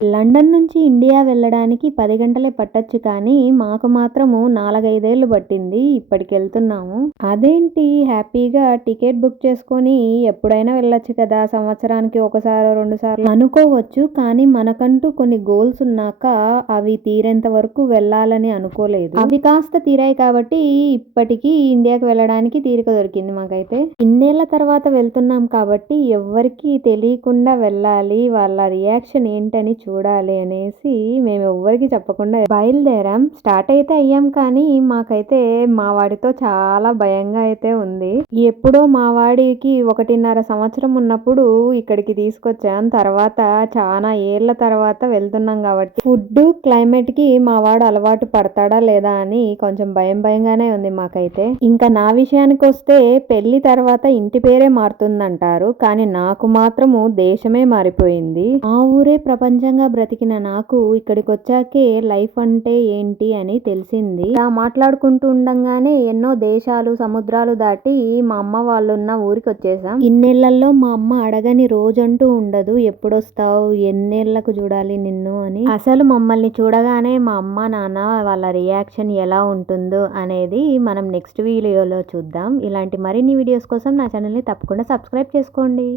London నుంచి India వెళ్ళడానికి పది గంటలే పట్టొచ్చు కానీ మాకు మాత్రము నాలుగైదేళ్ళు పట్టింది ఇప్పటికి వెళ్తున్నాము అదేంటి? హ్యాపీగా టికెట్ బుక్ చేసుకొని ఎప్పుడైనా వెళ్ళొచ్చు కదా. సంవత్సరానికి ఒకసారి రెండు సార్లు అనుకోవచ్చు కానీ మనకంటూ కొన్ని గోల్స్ ఉన్నాక అవి తీరేంత వరకు వెళ్ళాలని అనుకోలేదు. అవి కాస్త తీరాయి కాబట్టి ఇప్పటికీ ఇండియాకి వెళ్ళడానికి తీరిక దొరికింది మాకైతే. ఇన్నేళ్ళ తర్వాత వెళ్తున్నాం కాబట్టి ఎవరికి తెలియకుండా వెళ్ళాలి. వాళ్ళ రియాక్షన్ ఏంటని చూడాలి అనేసి మేము ఎవ్వరికి చెప్పకుండా బయలుదేరాం. స్టార్ట్ అయితే అయ్యాం కానీ మాకైతే మా వాడితో చాలా భయంగా అయితే ఉంది. ఎప్పుడో మా వాడికి ఒకటిన్నర సంవత్సరం ఉన్నప్పుడు ఇక్కడికి తీసుకొచ్చాం. తర్వాత చాలా ఏళ్ళ తర్వాత వెళ్తున్నాం కాబట్టి ఫుడ్ క్లైమేట్కి మా వాడు అలవాటు పడతాడా లేదా అని కొంచెం భయం భయంగానే ఉంది మాకైతే. ఇంకా నా విషయానికి వస్తే పెళ్ళి తర్వాత ఇంటి పేరే మారుతుందంటారు. కానీ నాకు మాత్రము దేశమే మారిపోయింది. ఆ ఊరే ప్రపంచంగా బ్రతికిన నాకు ఇక్కడికి వచ్చాకే లైఫ్ అంటే ఏంటి అని తెలిసింది. ఇలా మాట్లాడుకుంటూ ఉండంగానే ఎన్నో దేశాలు సముద్రాలు దాటి మా అమ్మ వాళ్ళు ఉన్న ఊరికి వచ్చేసాం ఇన్నేళ్ళలో మా అమ్మ అడగని రోజంటూ ఉండదు. ఎప్పుడొస్తావు? ఎన్నేళ్ళకు చూడాలి నిన్ను అని. అసలు మమ్మల్ని చూడగానే మా అమ్మ నాన్న వాళ్ళ రియాక్షన్ ఎలా ఉంటుందో అనేది మనం నెక్స్ట్ వీడియోలో చూద్దాం. ఇలాంటి మరిన్ని వీడియోస్ కోసం నా ఛానల్ని తప్పకుండా సబ్స్క్రైబ్ చేసుకోండి.